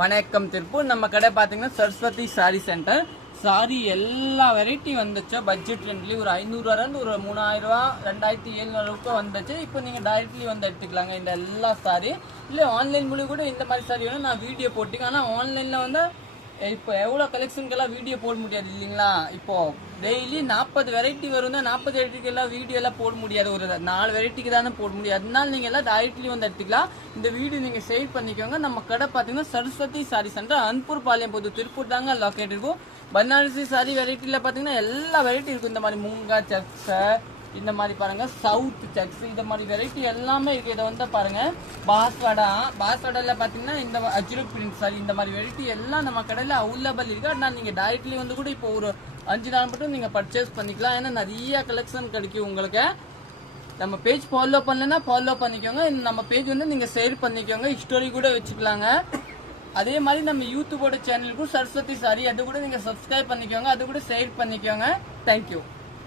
வணக்கம் திருப்பூர். நம்ம கடை பாத்தீங்கன்னா சரஸ்வதி சாரி சென்டர். சாரி எல்லா வெரைட்டி வந்துச்சு. பட்ஜெட் ஃப்ரெண்ட்லி ஒரு 500 ரூபாய் ஒரு 3000 ரூபாய் 2700 வந்துச்சு. இப்போ நீங்க டைரக்ட்லி வந்து எடுத்துக்கலாங்க இந்த எல்லா சாரி. இல்ல ஆன்லைன் மூலம் கூட இந்த மாதிரி சாரி வேணும் நான் வீடியோ போட்டிங்க. ஆனா ஆன்லைன்ல வந்து இப்போ எவ்வளவு கலெக்ஷனுக்கெல்லாம் வீடியோ போட முடியாது இல்லைங்களா. இப்போ டெய்லி 40 வெரைட்டி வரும். 40 வெரைட்டிக்கு எல்லாம் வீடியோ எல்லாம் போட முடியாது. ஒரு 4 வெரைட்டிக்கு தானே போட முடியாது. அதனால நீங்க எல்லாம் டைரக்ட்லி வந்து எடுத்துக்கலாம். இந்த வீடியோ நீங்க சேவ் பண்ணிக்கோங்க. நம்ம கடை பாத்தீங்கன்னா சரஸ்வதி சாரி சென்டர், அன்பூர் பாளையம் போது திருப்பூர் தாங்க லொக்கேட் இருக்கும். பனாரசி சாரி வெரைட்டில பாத்தீங்கன்னா எல்லா வெரைட்டி இருக்கும். இந்த மாதிரி மூங்கா செக்ஸ், இந்த மாதிரி பாருங்க சவுத் செக்ஸ், இந்த மாதிரி வெரைட்டி எல்லாமே இருக்கு. இதை வந்து பாருங்க பாஸ்வாடால பாத்தீங்கன்னா இந்த அஜ்ரக் பிரிண்ட் சாரி, இந்த மாதிரி வெரைட்டி எல்லாம் நம்ம கடையில அவைலபிள் இருக்கு. அதனால நீங்க டைரக்ட்லி வந்து கூட இப்போ ஒரு 5 நாள் மட்டும் நீங்க பர்ச்சேஸ் பண்ணிக்கலாம். ஏன்னா நிறைய கலெக்ஷன் கிடைக்கும் உங்களுக்கு. நம்ம பேஜ் ஃபாலோ பண்ணலன்னா ஃபாலோ பண்ணிக்கோங்க. நம்ம பேஜ் வந்து நீங்க ஷேர் பண்ணிக்கோங்க, ஹிஸ்டரி கூட வச்சுக்கலாங்க. அதே மாதிரி நம்ம யூடியூபோட சேனலுக்கும் சரஸ்வதி சாரி அது கூட நீங்க சப்ஸ்கிரைப் பண்ணிக்கோங்க, அது கூட ஷேர் பண்ணிக்கோங்க. தேங்க்யூ.